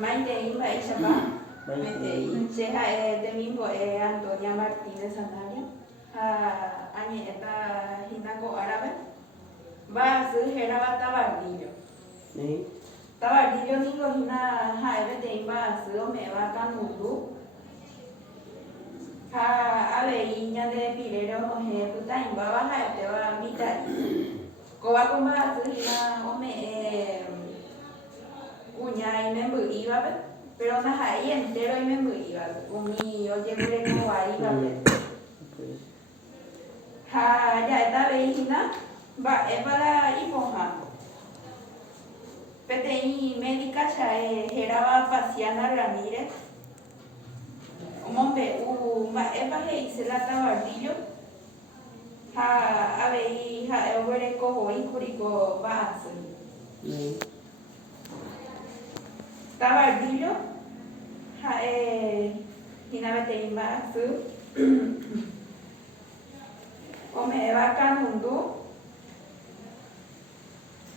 Maite Imba y Chapa. Maite Cheja de Mimbo Antonia Martínez Sanaria. Añe eta Hinaco Árabe. Va a ser Geraba Tabardillo. Tabardillo Ningo Hina Jaime de Imba Sudo me va a Canudu. Aveiña de Pilero Moje Puta Imba Baja te va a invitar. Coba con va a ser Hina Ome Uña y me iba, pero no hay entero y me iba. Umi, oye, como ahí va. Ya está veína, va, es para Ipoja. PTI médica, Geraba Faciana Ramírez. Un hombre, es para que hice la tabardillo. A ver, el cojo y curico va a hacer. Tabardillo, hinabete imbasu, ome eva kanundu,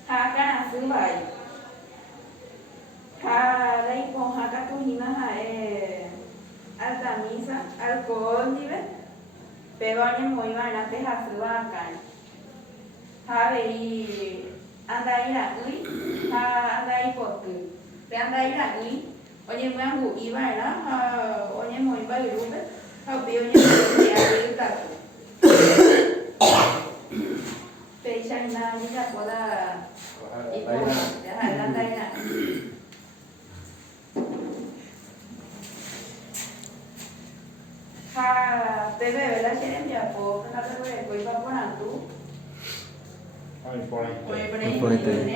kanasu bai, dai con hakatu hina altamisa, alcohol nive, pero año muy banate hasu bakan, vei andai la ui, andai potu. Anda ir aquí, oye, me han iba, ¿verdad? Oye, me iba a ir, oye, me voy a ir taco. Fecha nada, ni la coda. Y pues, ya, anda ir aquí. Bebé, ¿verdad? Si eres ya, pues, no te voy a ir para poner tú. Oye, por ahí, por ahí,